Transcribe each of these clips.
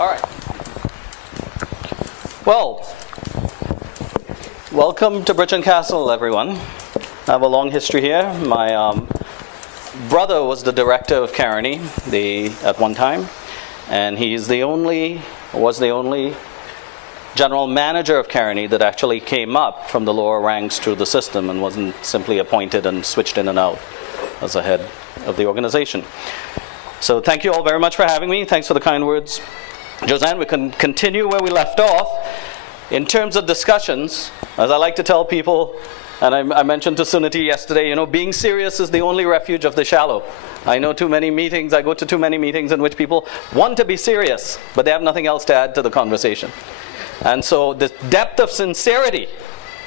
All right. Well, welcome to Brechin Castle, everyone. I have a long history here. My brother was the director of Caroni at one time, and was the only general manager of Caroni that actually came up from the lower ranks through the system and wasn't simply appointed and switched in and out as the head of the organization. So thank you all very much for having me. Thanks for the kind words. Josanne, we can continue where we left off. In terms of discussions, as I like to tell people, and I mentioned to Suniti yesterday, being serious is the only refuge of the shallow. I know too many meetings, I go to too many meetings in which people want to be serious, but they have nothing else to add to the conversation. And so the depth of sincerity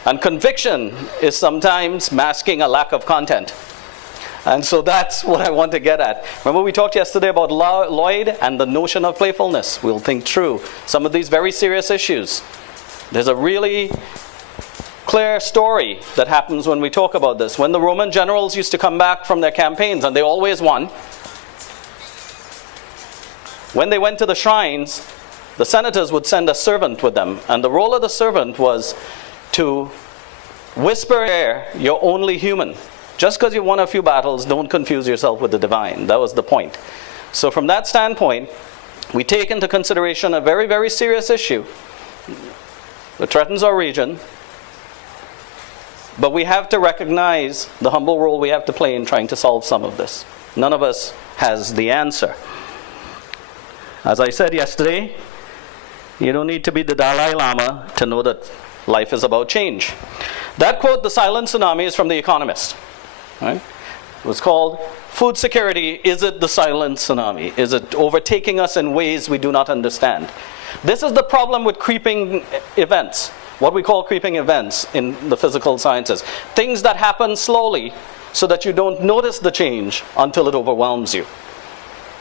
and conviction is sometimes masking a lack of content. And so that's what I want to get at. Remember we talked yesterday about Lloyd and the notion of playfulness. We'll think through some of these very serious issues. There's a really clear story that happens when we talk about this. When the Roman generals used to come back from their campaigns, and they always won, when they went to the shrines, the senators would send a servant with them. And the role of the servant was to whisper, "You're only human. Just because you won a few battles, don't confuse yourself with the divine." That was the point. So from that standpoint, we take into consideration a very, very serious issue that threatens our region. But we have to recognize the humble role we have to play in trying to solve some of this. None of us has the answer. As I said yesterday, you don't need to be the Dalai Lama to know that life is about change. That quote, "The Silent Tsunami," is from The Economist. Right? It was called, "Food Security, is it the silent tsunami? Is it overtaking us in ways we do not understand?" This is the problem with creeping events, what we call creeping events in the physical sciences. Things that happen slowly so that you don't notice the change until it overwhelms you.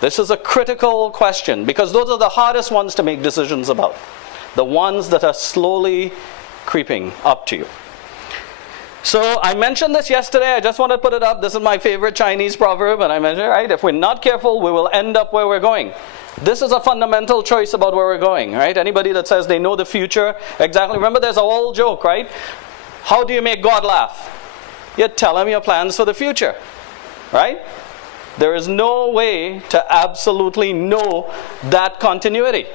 This is a critical question because those are the hardest ones to make decisions about. The ones that are slowly creeping up to you. So I mentioned this yesterday, I just want to put it up. This is my favorite Chinese proverb, and I mentioned, right, if we're not careful, we will end up where we're going. This is a fundamental choice about where we're going, right? Anybody that says they know the future, exactly. Remember, there's a whole joke, right? How do you make God laugh? You tell him your plans for the future, right? There is no way to absolutely know that continuity.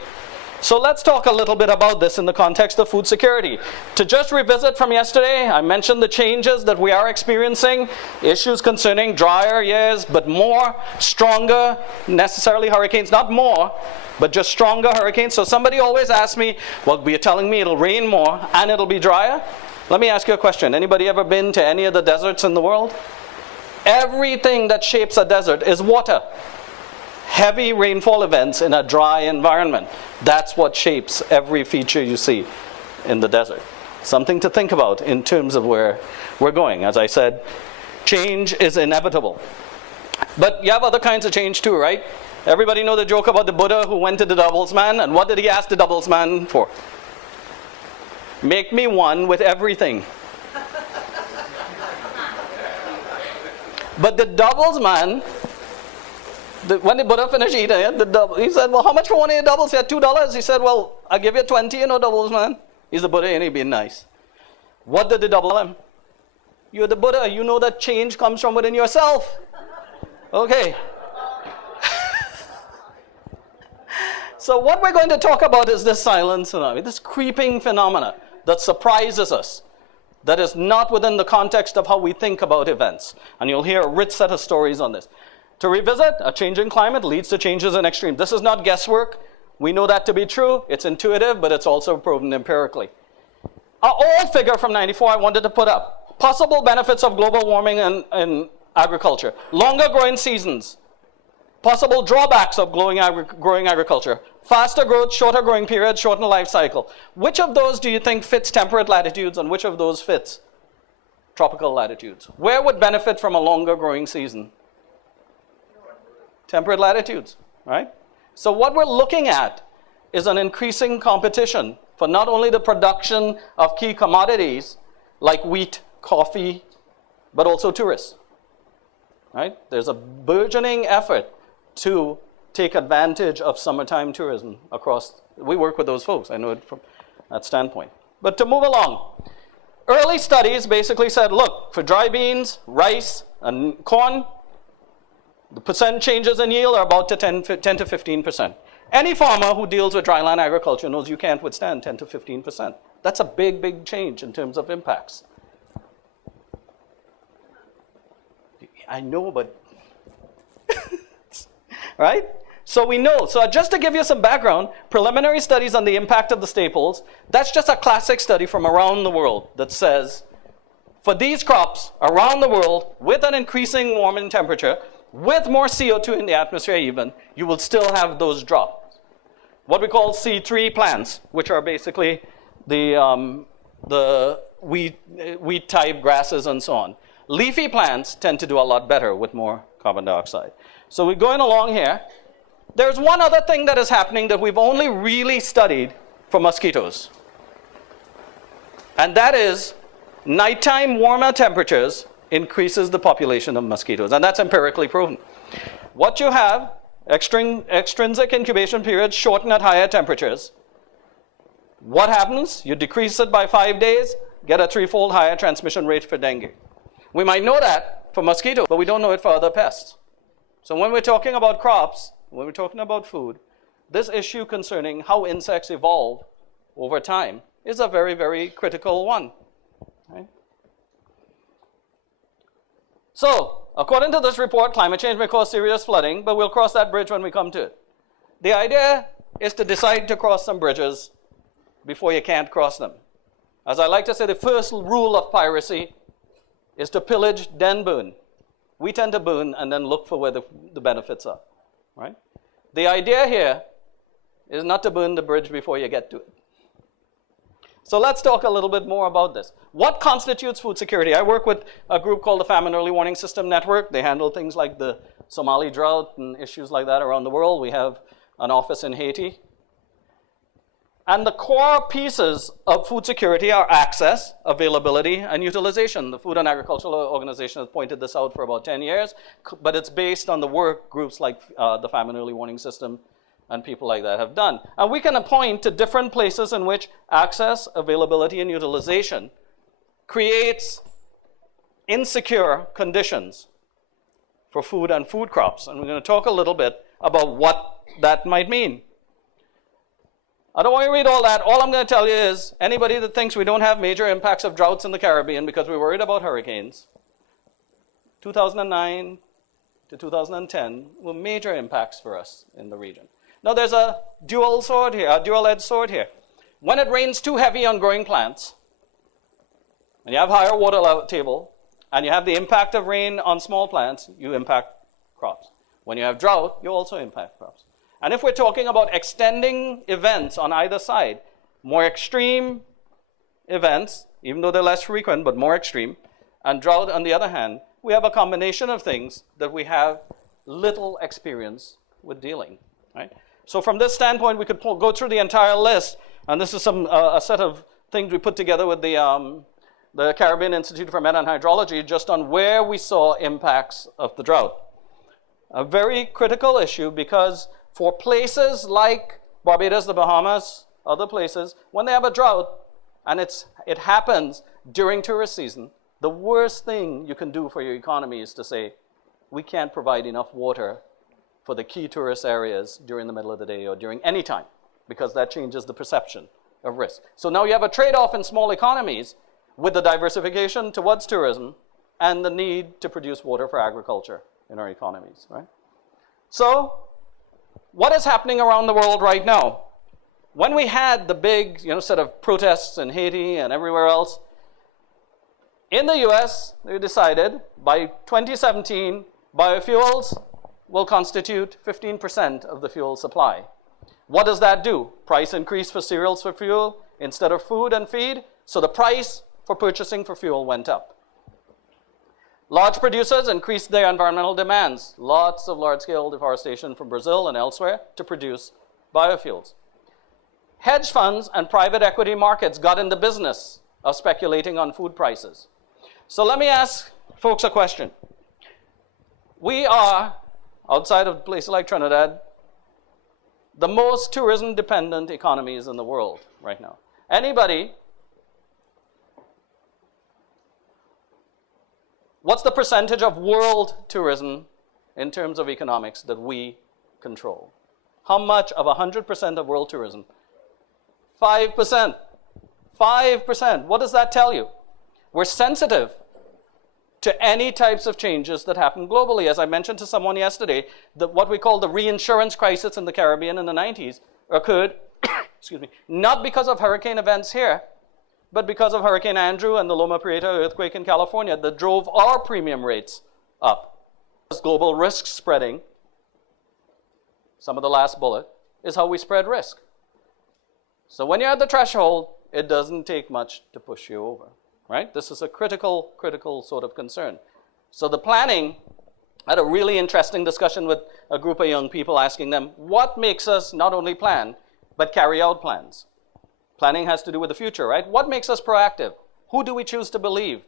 So let's talk a little bit about this in the context of food security. To just revisit from yesterday, I mentioned the changes that we are experiencing, issues concerning drier years, but more, stronger, necessarily hurricanes, not more, but just stronger hurricanes. So somebody always asks me, well, you're telling me it'll rain more and it'll be drier? Let me ask you a question. Anybody ever been to any of the deserts in the world? Everything that shapes a desert is water. Heavy rainfall events in a dry environment. That's what shapes every feature you see in the desert. Something to think about in terms of where we're going. As I said, change is inevitable. But you have other kinds of change too, right? Everybody know the joke about the Buddha who went to the doubles man, and what did he ask the doubles man for? Make me one with everything. But the doubles man, when the Buddha finished eating it, he said, well, how much for one of your doubles? He had $2. He said, well, I'll give you 20, doubles, man. He's the Buddha and he's being nice. What did the double tell him? You're the Buddha. You know that change comes from within yourself. Okay. So what we're going to talk about is this silent tsunami, this creeping phenomena that surprises us, that is not within the context of how we think about events. And you'll hear a rich set of stories on this. To revisit, a change in climate leads to changes in extremes. This is not guesswork. We know that to be true. It's intuitive, but it's also proven empirically. An old figure from '94 I wanted to put up. Possible benefits of global warming in agriculture. Longer growing seasons. Possible drawbacks of growing agriculture. Faster growth, shorter growing periods, shortened life cycle. Which of those do you think fits temperate latitudes and which of those fits tropical latitudes? Where would benefit from a longer growing season? Temperate latitudes, right? So what we're looking at is an increasing competition for not only the production of key commodities like wheat, coffee, but also tourists, right? There's a burgeoning effort to take advantage of summertime tourism across. We work with those folks. I know it from that standpoint. But to move along, early studies basically said, look, for dry beans, rice, and corn, the percent changes in yield are about 10 to 15%. Any farmer who deals with dryland agriculture knows you can't withstand 10 to 15%. That's a big, big change in terms of impacts. I know, but right? So we know. So just to give you some background, preliminary studies on the impact of the staples, that's just a classic study from around the world that says, for these crops around the world, with an increasing warming temperature, with more CO2 in the atmosphere even, you will still have those drops. What we call C3 plants, which are basically the wheat type grasses and so on. Leafy plants tend to do a lot better with more carbon dioxide. So we're going along here. There's one other thing that is happening that we've only really studied for mosquitoes. And that is nighttime warmer temperatures increases the population of mosquitoes. And that's empirically proven. What you have, extrinsic incubation periods shorten at higher temperatures. What happens? You decrease it by 5 days, get a 3-fold higher transmission rate for dengue. We might know that for mosquitoes, but we don't know it for other pests. So when we're talking about crops, when we're talking about food, this issue concerning how insects evolve over time is a very, very critical one. Right? So, according to this report, climate change may cause serious flooding, but we'll cross that bridge when we come to it. The idea is to decide to cross some bridges before you can't cross them. As I like to say, the first rule of piracy is to pillage, then burn. We tend to burn and then look for where the benefits are, right? The idea here is not to burn the bridge before you get to it. So let's talk a little bit more about this. What constitutes food security? I work with a group called the Famine Early Warning System Network. They handle things like the Somali drought and issues like that around the world. We have an office in Haiti. And the core pieces of food security are access, availability, and utilization. The Food and Agricultural Organization has pointed this out for about 10 years, but it's based on the work groups like the Famine Early Warning System and people like that have done. And we can point to different places in which access, availability, and utilization creates insecure conditions for food and food crops. And we're going to talk a little bit about what that might mean. I don't want to read all that. All I'm going to tell you is anybody that thinks we don't have major impacts of droughts in the Caribbean because we're worried about hurricanes, 2009 to 2010 were major impacts for us in the region. Now there's a dual sword here, a dual-edged sword here. When it rains too heavy on growing plants, and you have higher water level table, and you have the impact of rain on small plants, you impact crops. When you have drought, you also impact crops. And if we're talking about extending events on either side, more extreme events, even though they're less frequent, but more extreme, and drought on the other hand, we have a combination of things that we have little experience with dealing. Right? So from this standpoint, we could go through the entire list, and this is a set of things we put together with the Caribbean Institute for Met and Hydrology just on where we saw impacts of the drought. A very critical issue because for places like Barbados, the Bahamas, other places, when they have a drought and it happens during tourist season, the worst thing you can do for your economy is to say, we can't provide enough water for the key tourist areas during the middle of the day or during any time, because that changes the perception of risk. So now you have a trade-off in small economies with the diversification towards tourism and the need to produce water for agriculture in our economies, right? So, what is happening around the world right now? When we had the big, set of protests in Haiti and everywhere else, in the US, they decided by 2017, biofuels will constitute 15% of the fuel supply. What does that do? Price increase for cereals for fuel instead of food and feed, so the price for purchasing for fuel went up. Large producers increased their environmental demands. Lots of large-scale deforestation from Brazil and elsewhere to produce biofuels. Hedge funds and private equity markets got in the business of speculating on food prices. So let me ask folks a question. We are, outside of places like Trinidad, the most tourism-dependent economies in the world right now. Anybody? What's the percentage of world tourism in terms of economics that we control? How much of 100% of world tourism? 5%. 5%. What does that tell you? We're sensitive to any types of changes that happen globally. As I mentioned to someone yesterday, what we call the reinsurance crisis in the Caribbean in the 90s occurred, excuse me, not because of hurricane events here, but because of Hurricane Andrew and the Loma Prieta earthquake in California that drove our premium rates up. Global risk spreading, some of the last bullet, is how we spread risk. So when you're at the threshold, it doesn't take much to push you over. Right? This is a critical sort of concern. So the planning, I had a really interesting discussion with a group of young people asking them, what makes us not only plan, but carry out plans? Planning has to do with the future, right? What makes us proactive? Who do we choose to believe?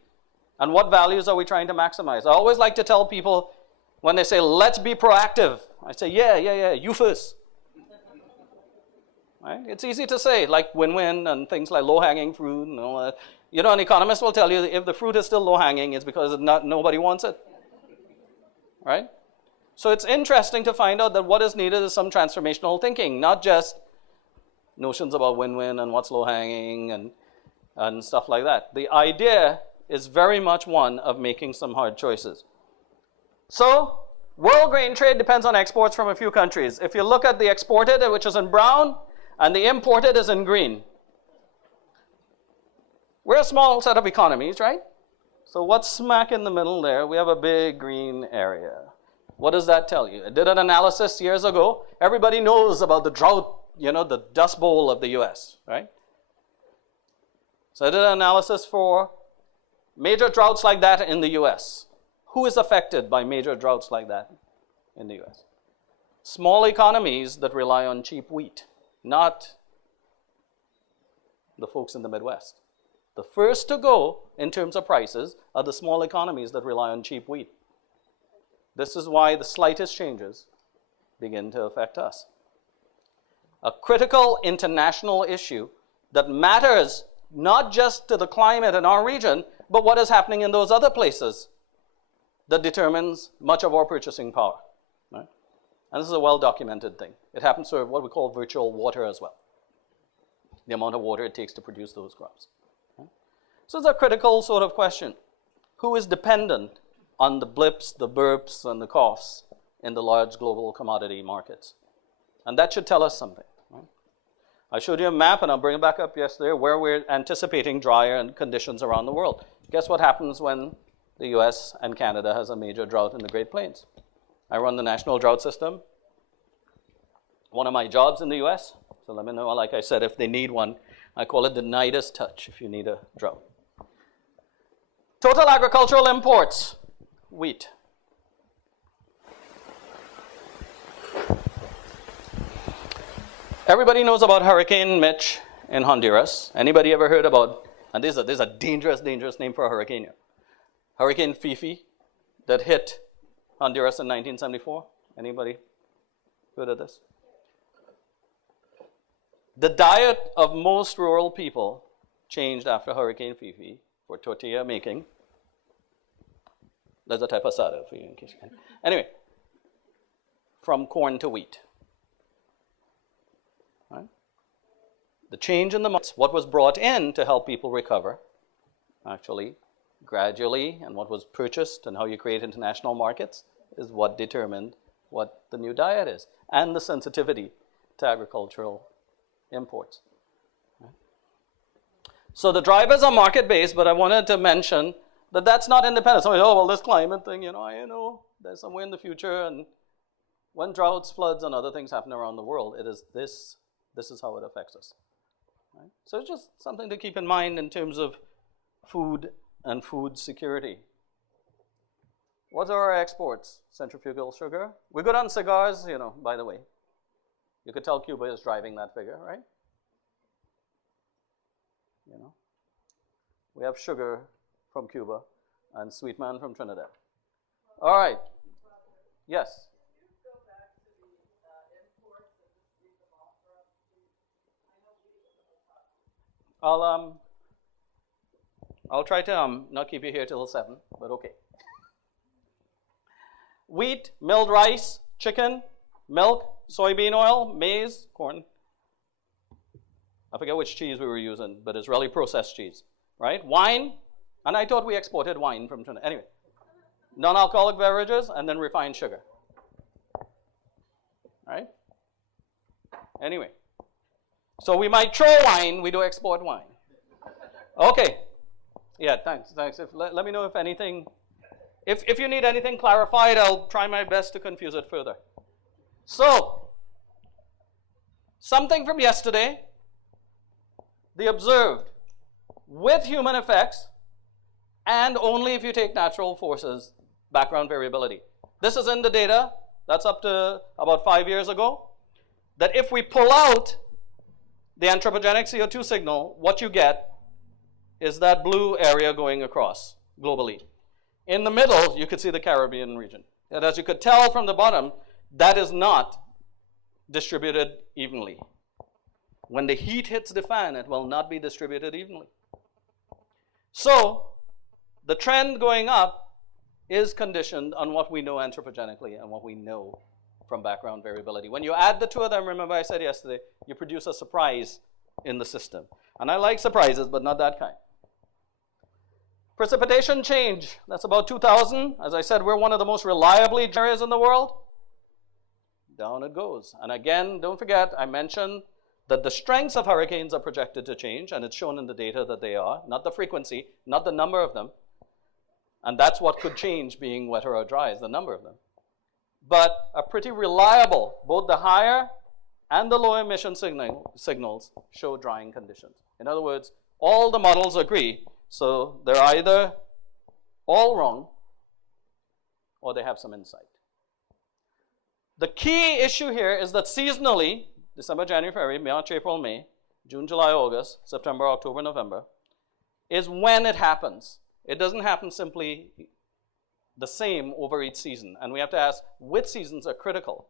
And what values are we trying to maximize? I always like to tell people when they say, let's be proactive. I say, yeah, you first. Right? It's easy to say, like win-win and things like low-hanging fruit and all that. You know, an economist will tell you if the fruit is still low-hanging, it's because nobody wants it. Right? So it's interesting to find out that what is needed is some transformational thinking, not just notions about win-win and what's low-hanging and stuff like that. The idea is very much one of making some hard choices. So, world grain trade depends on exports from a few countries. If you look at the exported, which is in brown, and the imported is in green. We're a small set of economies, right? So what's smack in the middle there? We have a big green area. What does that tell you? I did an analysis years ago. Everybody knows about the drought, you know, the Dust Bowl of the US, right? So I did an analysis for major droughts like that in the US. Who is affected by major droughts like that in the US? Small economies that rely on cheap wheat, not the folks in the Midwest. The first to go in terms of prices are the small economies that rely on cheap wheat. This is why the slightest changes begin to affect us. A critical international issue that matters not just to the climate in our region, but what is happening in those other places that determines much of our purchasing power. Right? And this is a well-documented thing. It happens to what we call virtual water as well. The amount of water it takes to produce those crops. So it's a critical sort of question. Who is dependent on the blips, the burps, and the coughs in the large global commodity markets? And that should tell us something. Right? I showed you a map, and I'll bring it back up yesterday, where we're anticipating drier conditions around the world. Guess what happens when the US and Canada has a major drought in the Great Plains? I run the National Drought System. One of my jobs in the US, so let me know, like I said, if they need one, I call it the Nidus touch if you need a drought. Total agricultural imports, wheat. Everybody knows about Hurricane Mitch in Honduras. Anybody ever heard about, and this is a dangerous name for a hurricane here. Hurricane Fifi that hit Honduras in 1974. Anybody heard of this? The diet of most rural people changed after Hurricane Fifi for tortilla making. There's a type of asada for you in case you can. Anyway, from corn to wheat. Right? The change in the markets, what was brought in to help people recover, actually, gradually, and what was purchased and how you create international markets is what determined what the new diet is, and the sensitivity to agricultural imports. Right? So the drivers are market-based, but I wanted to mention that that's not independent. Somebody, oh, well, this climate thing, I know, there's somewhere in the future, and when droughts, floods, and other things happen around the world, it is this is how it affects us. Right? So it's just something to keep in mind in terms of food and food security. What are our exports? Centrifugal sugar. We're good on cigars, by the way. You could tell Cuba is driving that figure, right? We have sugar from Cuba and sweet man from Trinidad. All right. Yes. I'll try to not keep you here till 7, but okay. Wheat, milled rice, chicken, milk, soybean oil, maize, corn. I forget which cheese we were using, but it's really processed cheese, right? Wine, and I thought we exported wine from Trinidad. Anyway, non-alcoholic beverages, and then refined sugar. Right? Anyway, so we might throw wine, we do export wine. Okay. Yeah, thanks. Let me know if anything, if you need anything clarified, I'll try my best to confuse it further. So, something from yesterday, the observed with human effects, and only if you take natural forces, background variability. This is in the data, that's up to about 5 years ago, that if we pull out the anthropogenic CO2 signal, what you get is that blue area going across globally. In the middle, you could see the Caribbean region. And as you could tell from the bottom, that is not distributed evenly. When the heat hits the fan, it will not be distributed evenly. So, the trend going up is conditioned on what we know anthropogenically and what we know from background variability. When you add the two of them, remember I said yesterday, you produce a surprise in the system. And I like surprises, but not that kind. Precipitation change, that's about 2000. As I said, we're one of the most reliably areas in the world. Down it goes. And again, don't forget, I mentioned that the strengths of hurricanes are projected to change, and it's shown in the data that they are, not the frequency, not the number of them. And that's what could change being wetter or dry, is the number of them. But a pretty reliable, both the higher and the low emission signals show drying conditions. In other words, all the models agree, so they're either all wrong or they have some insight. The key issue here is that seasonally, December, January, February, March, April, May, June, July, August, September, October, November, is when it happens. It doesn't happen simply the same over each season. And we have to ask which seasons are critical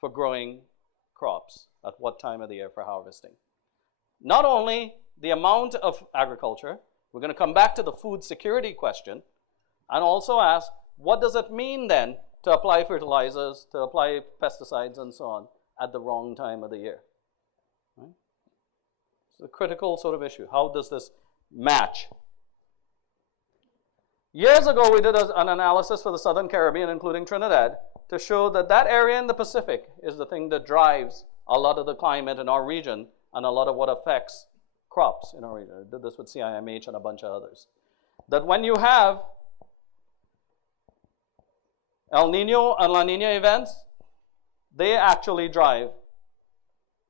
for growing crops at what time of the year for harvesting. Not only the amount of agriculture, we're going to come back to the food security question, and also ask what does it mean then to apply fertilizers, to apply pesticides and so on at the wrong time of the year. Right? It's a critical sort of issue. How does this match? Years ago, we did an analysis for the Southern Caribbean, including Trinidad, to show that that area in the Pacific is the thing that drives a lot of the climate in our region and a lot of what affects crops in our region. I did this with CIMH and a bunch of others. That when you have El Nino and La Nina events, they actually drive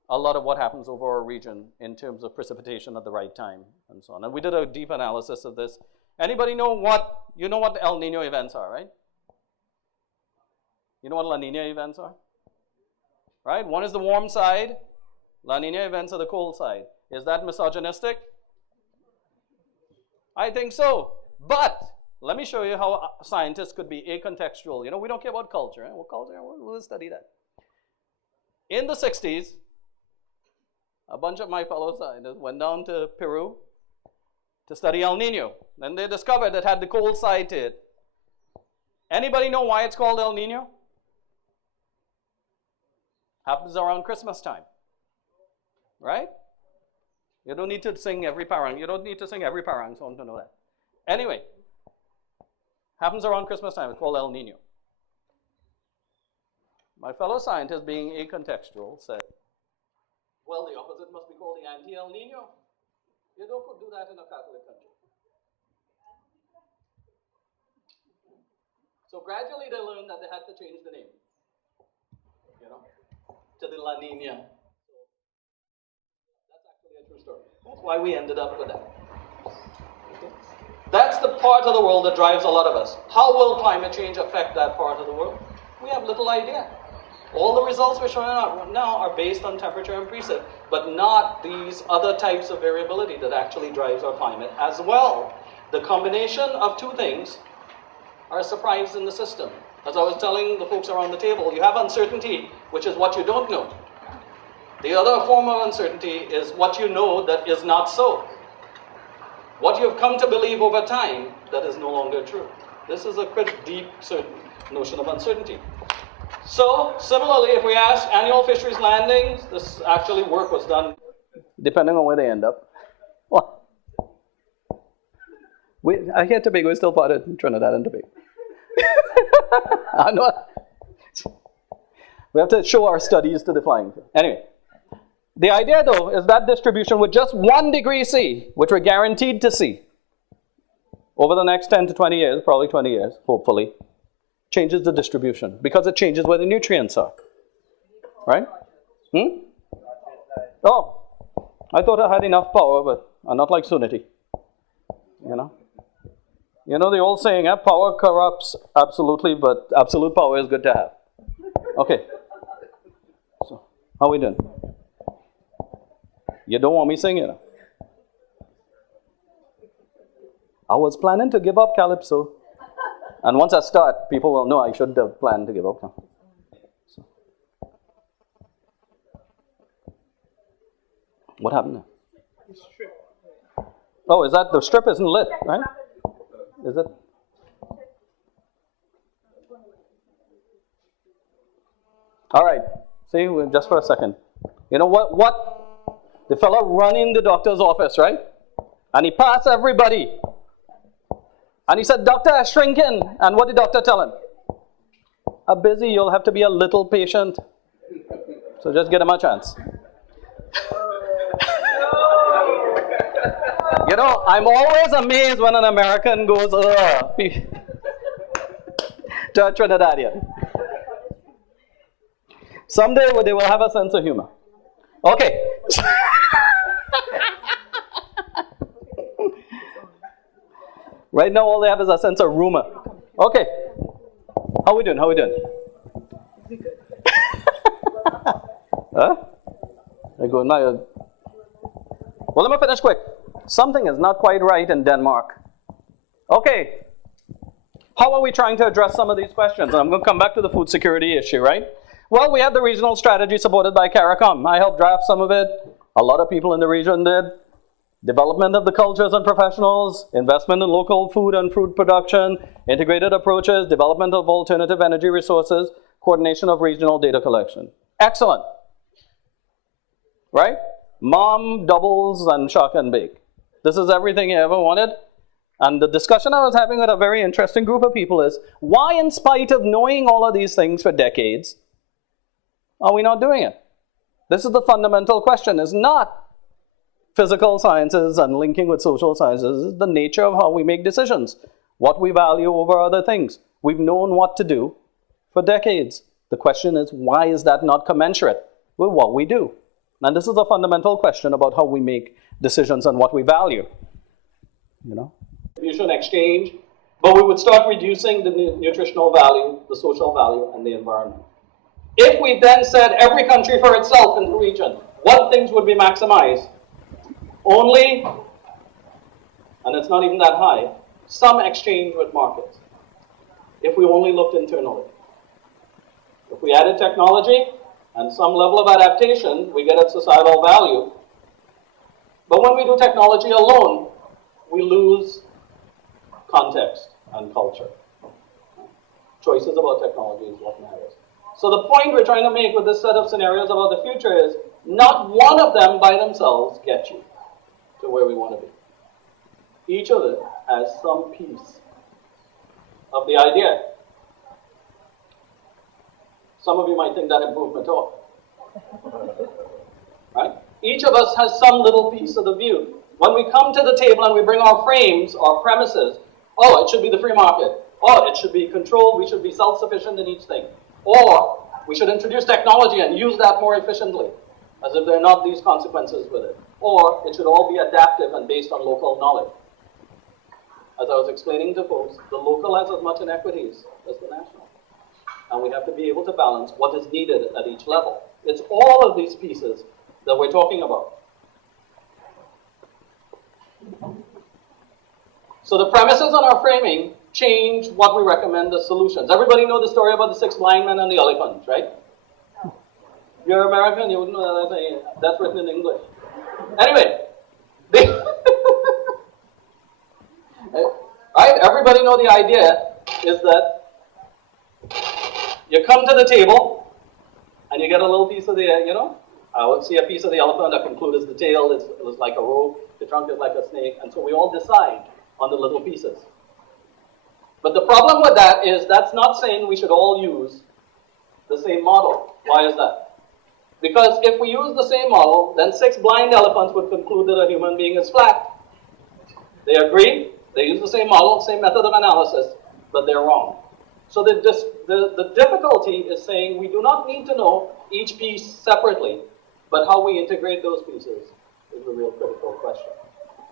a lot of what happens over our region in terms of precipitation at the right time and so on. And we did a deep analysis of this. Anybody know what, you know what El Nino events are, right? You know what La Nina events are? Right? One is the warm side. La Nina events are the cold side. Is that misogynistic? I think so. But let me show you how scientists could be acontextual. You know, we don't care about culture. What culture? We'll study that. In the 60s, a bunch of my fellow scientists went down to Peru to study El Nino. Then they discovered it had the cold side to it. Anybody know why it's called El Nino? Happens around Christmas time. Right? You don't need to sing every parang. You don't need to sing every parang song to know that. Anyway, happens around Christmas time. It's called El Nino. My fellow scientist, being acontextual, said, well, the opposite must be called the anti-El Nino. You don't do that in a Catholic country. So gradually they learned that they had to change the name, you know, to the La Nina. So that's actually a true story. That's why we ended up with that. Okay. That's the part of the world that drives a lot of us. How will climate change affect that part of the world? We have little idea. All the results we're showing out now are based on temperature and precip, but not these other types of variability that actually drives our climate as well. The combination of two things are a surprise in the system. As I was telling the folks around the table, you have uncertainty, which is what you don't know. The other form of uncertainty is what you know that is not so. What you have come to believe over time that is no longer true. This is a pretty deep notion of uncertainty. So, similarly, if we ask annual fisheries landings, this actually work was done depending on where they end up. What? I hear Tobago is still part of Trinidad and Tobago. I know. We have to show our studies to the flying field. Anyway, the idea though is that distribution with just 1 degree C, which we're guaranteed to see over the next 10 to 20 years, probably 20 years, hopefully, changes the distribution because it changes where the nutrients are. Right? Oh, I thought I had enough power, but I'm not like Suniti. You know? You know the old saying, power corrupts absolutely, but absolute power is good to have. Okay. So, how we doing? You don't want me singing? I was planning to give up Calypso. And once I start, people will know I shouldn't have planned to give up. So. What happened now? The strip. Oh, is that the strip isn't lit, right? Is it? All right. See, just for a second. You know what? The fellow running the doctor's office, right? And he passed everybody. And he said, "Doctor, shrinking." And what did the doctor tell him? Busy, you'll have to be a little patient. So just get him a chance. You know, I'm always amazed when an American goes, to a Trinidadian. Someday they will have a sense of humor. Okay. Right now, all they have is a sense of rumor. Okay. How we doing? How we doing? Huh? I go now. Well, let me finish quick. Something is not quite right in Denmark. Okay. How are we trying to address some of these questions? I'm going to come back to the food security issue, right? Well, we have the regional strategy supported by CARICOM. I helped draft some of it. A lot of people in the region did. Development of the cultures and professionals, investment in local food and fruit production, integrated approaches, development of alternative energy resources, coordination of regional data collection. Excellent. Right? Mom, doubles, and shark and bake. This is everything you ever wanted. And the discussion I was having with a very interesting group of people is, why in spite of knowing all of these things for decades, are we not doing it? This is the fundamental question. It's not physical sciences and linking with social sciences. It's the nature of how we make decisions, what we value over other things. We've known what to do for decades. The question is, why is that not commensurate with what we do? And this is a fundamental question about how we make decisions and what we value. You know? Distribution, exchange, but we would start reducing the nutritional value, the social value, and the environment. If we then said every country for itself in the region, what things would be maximized? Only, and it's not even that high, some exchange with markets. If we only looked internally. If we added technology and some level of adaptation, we get a societal value. But when we do technology alone, we lose context and culture. Choices about technology is what matters. So the point we're trying to make with this set of scenarios about the future is, not one of them by themselves get you to where we want to be. Each of it has some piece of the idea. Some of you might think that improvement all. Right? Each of us has some little piece of the view. When we come to the table and we bring our frames, our premises, oh, it should be the free market. Oh, it should be controlled, we should be self-sufficient in each thing. Or, we should introduce technology and use that more efficiently, as if there are not these consequences with it. Or, it should all be adaptive and based on local knowledge. As I was explaining to folks, the local has as much inequities as the national. And we have to be able to balance what is needed at each level. It's all of these pieces that we're talking about. So the premises on our framing change what we recommend as solutions. Everybody know the story about the 6 blind men and the elephant, right? you're American, you wouldn't know that I'm saying it. That's written in English. Anyway, right? Everybody know the idea is that you come to the table and you get a little piece of the, I would see a piece of the elephant that concludes the tail, it was like a rope, the trunk is like a snake, and so we all decide on the little pieces. But the problem with that is that's not saying we should all use the same model. Why is that? Because if we use the same model, then 6 blind elephants would conclude that a human being is flat. They agree, they use the same model, same method of analysis, but they're wrong. So the difficulty is saying we do not need to know each piece separately, but how we integrate those pieces is the real critical question.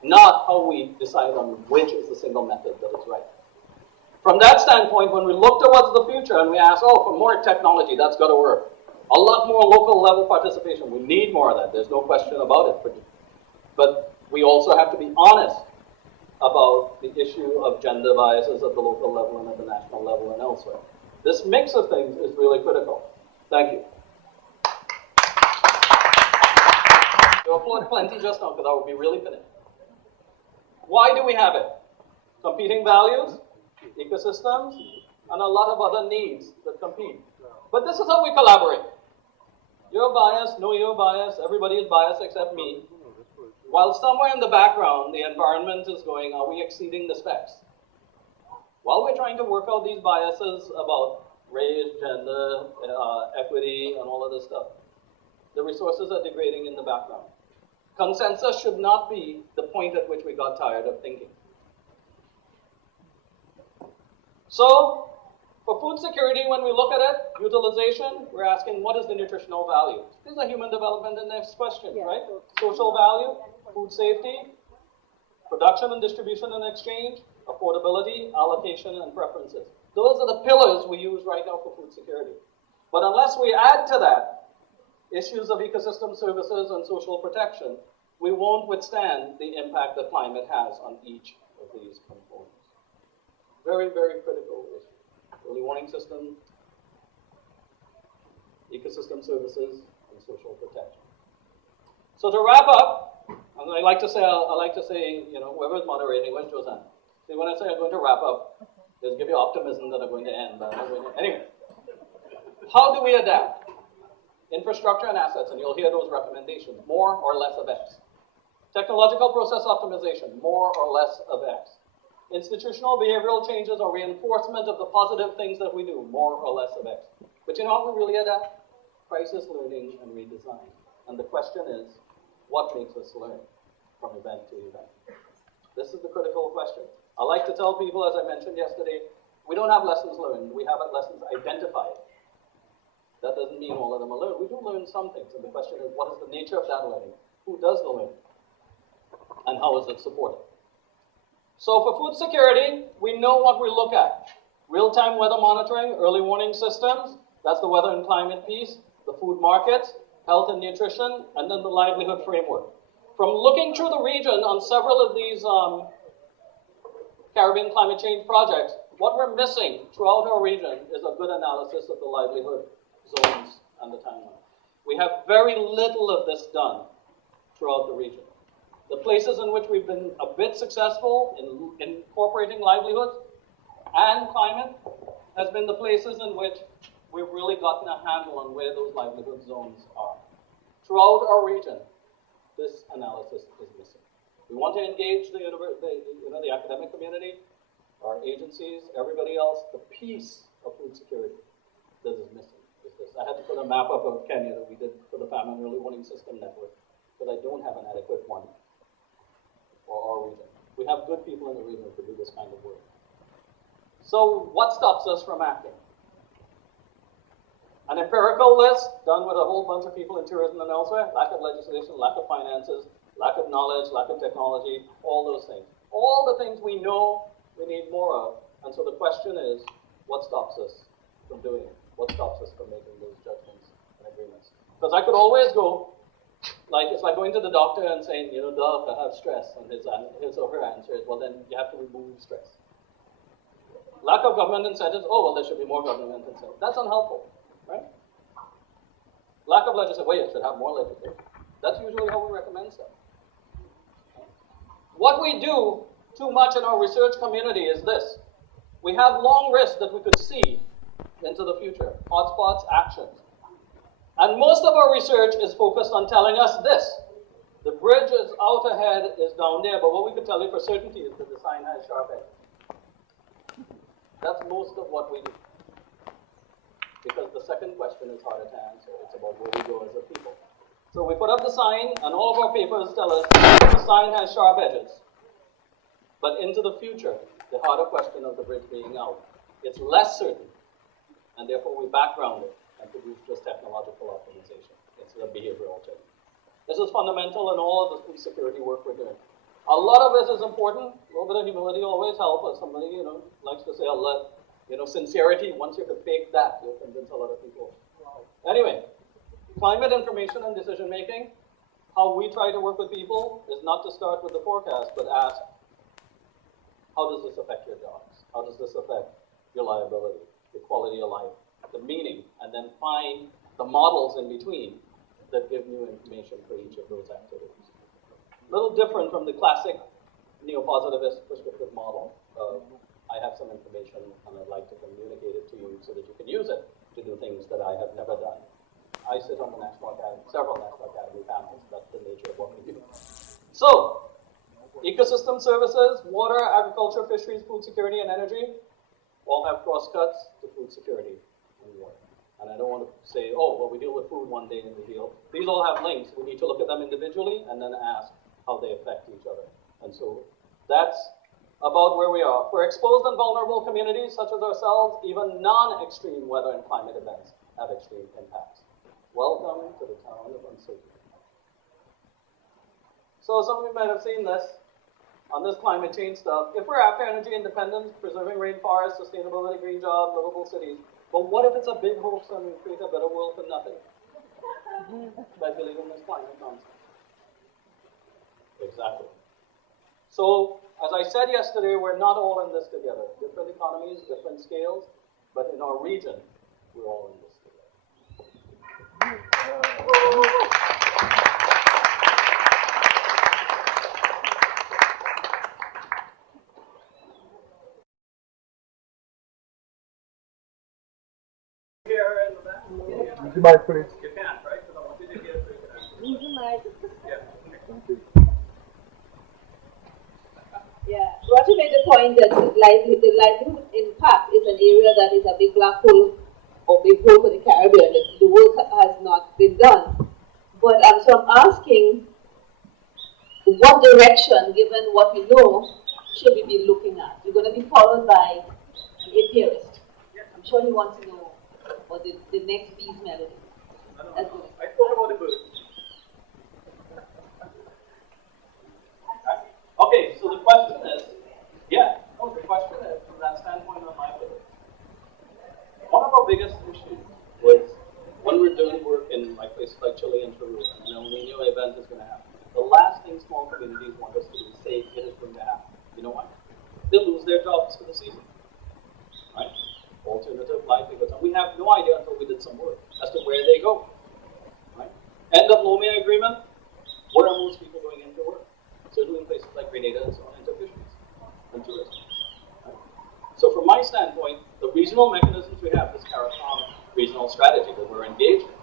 Not how we decide on which is the single method that is right. From that standpoint, when we look towards the future and we ask, oh, for more technology, that's got to work. A lot more local level participation. We need more of that. There's no question about it. But we also have to be honest about the issue of gender biases at the local level and at the national level and elsewhere. This mix of things is really critical. Thank you. You applaud plenty just now because I will be really finished. Why do we have it? Competing values, ecosystems, and a lot of other needs that compete. But this is how we collaborate. You're biased, no, you're biased, everybody is biased except me. While somewhere in the background, the environment is going, are we exceeding the specs? While we're trying to work out these biases about race, gender, equity, and all of this stuff, the resources are degrading in the background. Consensus should not be the point at which we got tired of thinking. So, for food security, when we look at it, utilization, we're asking what is the nutritional value? These are human development and next questions, right? Social value, food safety, production and distribution and exchange, affordability, allocation, and preferences. Those are the pillars we use right now for food security. But unless we add to that issues of ecosystem services and social protection, we won't withstand the impact that climate has on each of these components. Very, very critical issue. Early warning system, ecosystem services, and social protection. So to wrap up, I like to say, whoever's moderating, where's Josanne? See, when I say I'm going to wrap up, just give you optimism that I'm going to end. But anyway, how do we adapt? Infrastructure and assets, and you'll hear those recommendations, more or less of X. Technological process optimization, more or less of X. Institutional behavioral changes or reinforcement of the positive things that we do, more or less of X. But you know how we really adapt? Crisis learning and redesign. And the question is, what makes us learn from event to event? This is the critical question. I like to tell people, as I mentioned yesterday, we don't have lessons learned, we have lessons identified. That doesn't mean all of them are learned. We do learn some things, and the question is, what is the nature of that learning? Who does the learning? And how is it supported? So for food security, we know what we look at. Real-time weather monitoring, early warning systems, that's the weather and climate piece, the food markets, health and nutrition, and then the livelihood framework. From looking through the region on several of these Caribbean climate change projects, what we're missing throughout our region is a good analysis of the livelihood zones and the timeline. We have very little of this done throughout the region. The places in which we've been a bit successful in incorporating livelihoods and climate has been the places in which we've really gotten a handle on where those livelihood zones are. Throughout our region, this analysis is missing. We want to engage the academic community, our agencies, everybody else. The piece of food security that is missing is this. I had to put a map up of Kenya that we did for the Famine Early Warning System Network, but I don't have an adequate one for our region. We have good people in the region to do this kind of work. So what stops us from acting? An empirical list done with a whole bunch of people in tourism and elsewhere, lack of legislation, lack of finances, lack of knowledge, lack of technology, all those things. All the things we know we need more of. And so the question is, what stops us from doing it? What stops us from making those judgments and agreements? Because I could always go, it's like going to the doctor and saying, doc, I have stress, and his or her answer is, well, then you have to remove stress. Lack of government incentives, oh, well, there should be more government incentives. That's unhelpful, right? Lack of legislation. Well, you should have more legislation. That's usually how we recommend stuff. What we do too much in our research community is this. We have long lists that we could see into the future. Hotspots, actions. And most of our research is focused on telling us this. The bridge is out ahead, is down there, but what we could tell you for certainty is that the sign has sharp edge. That's most of what we do. Because the second question is harder to answer. It's about where we go as a people. So we put up the sign, and all of our papers tell us the sign has sharp edges. But into the future, the harder question of the bridge being out, it's less certain, and therefore we background it and produce just technological optimization instead of behavioral change. This is fundamental in all of the food security work we're doing. A lot of this is important. A little bit of humility always helps. As somebody, likes to say, sincerity, once you can fake that, you'll convince a lot of people. Anyway, climate information and decision making, how we try to work with people is not to start with the forecast, but ask, how does this affect your jobs? How does this affect your liability, your quality of life, the meaning, and then find the models in between that give new information for each of those activities. A little different from the classic neo-positivist prescriptive model. I have some information and I'd like to communicate it to you so that you can use it to do things that I have never done. I sit on the several National Academy panels. That's the nature of what we do. So, ecosystem services, water, agriculture, fisheries, food security, and energy all have cross-cuts to food security and water. And I don't want to say, we deal with food one day and we deal. These all have links. We need to look at them individually and then ask how they affect each other. And so that's about where we are. For exposed and vulnerable communities such as ourselves, even non-extreme weather and climate events have extreme impacts. Welcome to the town of uncertainty. So some of you might have seen this on this climate change stuff. If we're after energy independence, preserving rainforests, sustainability, green jobs, livable cities, but what if it's a big hoax and we create a better world for nothing? By believing this climate nonsense. Exactly. So, as I said yesterday, we're not all in this together. Different economies, different scales, but in our region, we're all in this together. Here in the back. Use the mic, please. You can, right? Because I want you to hear so you can answer. Use the mic. Yeah. Yeah. Roger made the point that the livelihood impact is an area that is a big black hole or big hole for the Caribbean. The work has not been done. But so I'm asking, what direction, given what we know, should we be looking at? You're going to be followed by an apiarist. I'm sure he wants to know what the next bee's melody. I thought about the bird. Okay, so the question is, from that standpoint on my village, one of our biggest issues was when we're doing work in places like Chile and Peru, and an El Nino event is going to happen. The last thing small communities want us to do is say it is going to happen. You know why? They'll lose their jobs for the season. Right? Alternative livelihoods. And we have no idea until we did some work as to where they go. Right? End of Lomé agreement, where are most people going into work? Certainly in places like Grenada and so on, into fisheries and tourism. Right? So from my standpoint, the regional mechanisms we have, this CARICOM regional strategy that we're engaged in,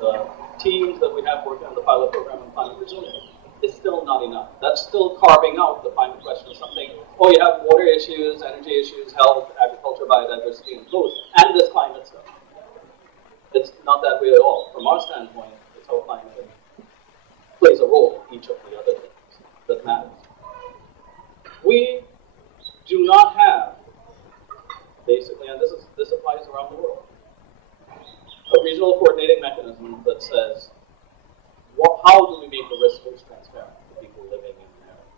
the teams that we have working on the pilot program on climate resilience, is still not enough. That's still carving out the climate question as something, you have water issues, energy issues, health, agriculture, biodiversity, and those, and this climate stuff. It's not that way at all. From our standpoint, it's how climate plays a role in each of the other things that matters. We do not have, basically, and this applies around the world, a regional coordinating mechanism that says, how do we make the risk most transparent for people living in the area?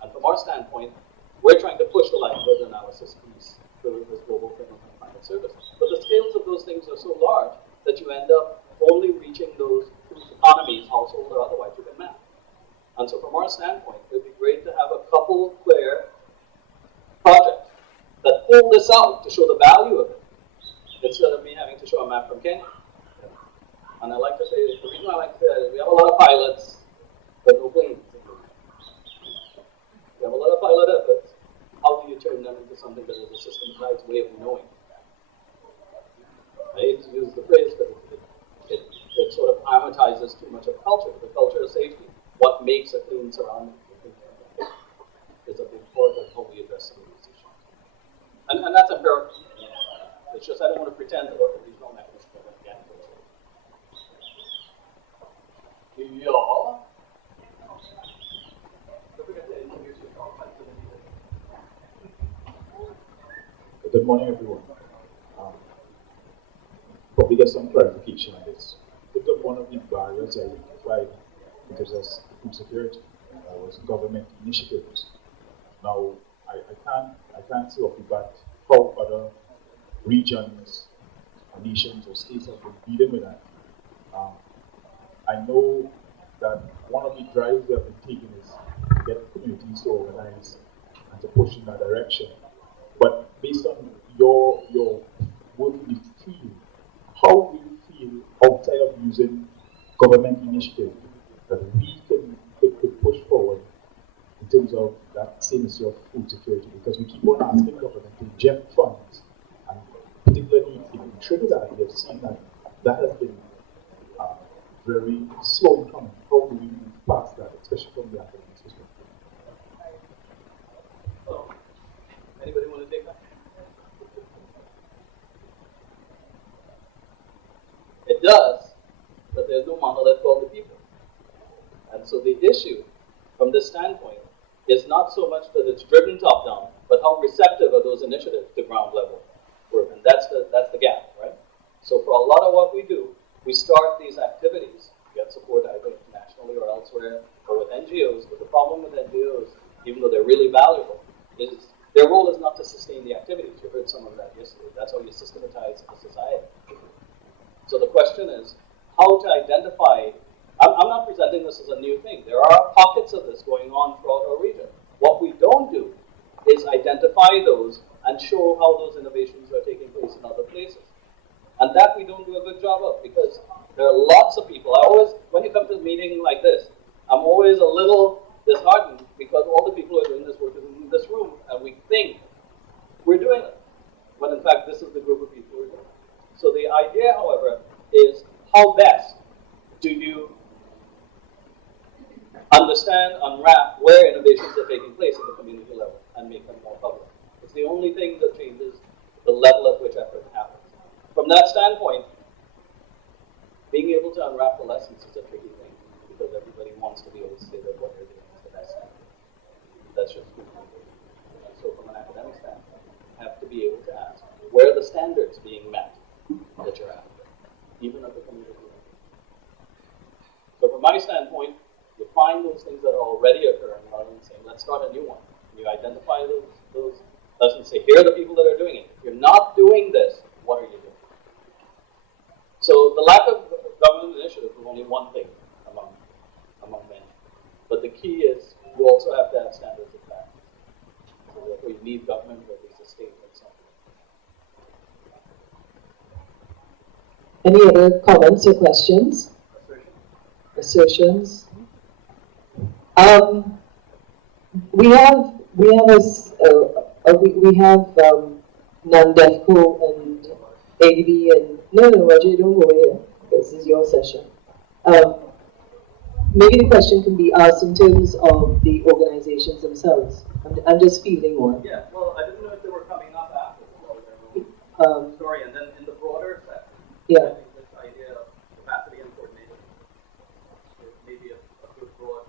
And from our standpoint, we're trying to push the livelihood analysis piece through this global framework on climate service. But the scales of those things are so large that you end up only reaching those economies, households or otherwise, you can map. And so from our standpoint, it would be great to have a couple clear projects that pull this out to show the value of it, instead of me having to show a map from Kenya. And I like to say, the reason I like to say that is we have a lot of pilots, but no planes. We have a lot of pilot efforts. How do you turn them into something that is a systematized way of knowing? I hate to use the phrase, but it sort of amortizes too much of culture. The culture of safety, what makes a clean surrounding, is a big part of how we address some of these issues. And that's empirical. It's just I don't want to pretend that the regional mechanisms are going to get it. Y'all. Good morning, everyone. Probably get some clarification on this. I think that one of the barriers identified in terms of food security was government initiatives. Now, I can't say off the bat how other regions, or nations, or states have been dealing with that. I know that one of the drives we have been taking is to get communities to organize and to push in that direction. But based on your work in the field, how do you feel outside of using government initiative that we could push forward in terms of that same issue of food security? Because we keep on asking government to inject funds, and particularly in Trinidad, we have seen that has been very slow in coming. How do we move past that, especially from the academic perspective? Anybody want to take that? It does, but there's no monolith for the people. And so the issue from this standpoint is not so much that it's driven top down, but how receptive are those initiatives to ground level work. And that's the gap, right? So for a lot of what we do, we start these activities, get support either internationally or elsewhere, or with NGOs. But the problem with NGOs, even though they're really valuable, is their role is not to sustain the activities. You heard some of that yesterday. That's how you systematize a society. So the question is how to identify. I'm not presenting this as a new thing. There are pockets of this going on throughout our region. What we don't do is identify those and show how those innovations are taking place in other places. And that we don't do a good job of, because there are lots of people. When you come to a meeting like this, I'm always a little disheartened because all the people who are doing this work is in this room, and we think we're doing it. When in fact, this is the group of people who are doing it. So the idea, however, is how best do you understand, unwrap where innovations are taking place at the community level and make them more public. It's the only thing that changes the level at which effort happens. From that standpoint, being able to unwrap the lessons is a tricky thing because everybody wants to be able to say that what they're doing is the best thing. That's just good. So from an academic standpoint, you have to be able to ask, where are the standards being met that you're after, even at the community level? So from my standpoint, you find those things that are already occurring rather than saying, let's start a new one. You identify those lessons, say, here are the people that are doing it. If you're not doing this, what are you doing? So the lack of government initiative is only one thing among many. But the key is you also have to have standards of practice. So therefore you need government or at least a state or something. Any other comments or questions? Assertions? We have non-DEFCO and ADB and no, Roger, don't go here. This is your session. Maybe the question can be asked in terms of the organizations themselves. I'm just feeling one. Yeah, well, I didn't know if they were coming up after the story, and then in the broader sense, yeah. I think this idea of capacity and coordination is maybe a good broad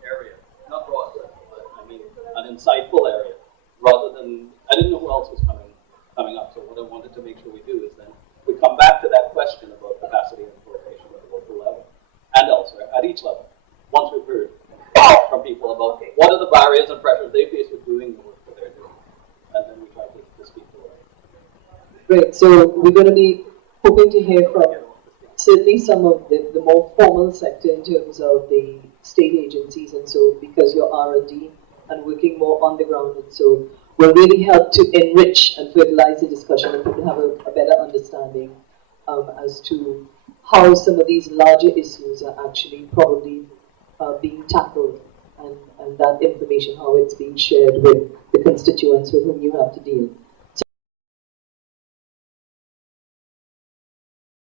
area. Not broad, but I mean an insightful area, rather than, I didn't know who else was coming up, so what I wanted to make sure we do is then we come back to that question about capacity and coordination at the local level and elsewhere, at each level, once we've heard from people about what are the barriers and pressures they face with doing the work that they're doing, and then we try to speak to it. Great, so we're going to be hoping to hear from certainly some of the more formal sector in terms of the state agencies, and so because you're R&D and working more on the ground, and so will really help to enrich and fertilize the discussion and people have a better understanding as to how some of these larger issues are actually probably being tackled, and that information, how it's being shared with the constituents with whom you have to deal.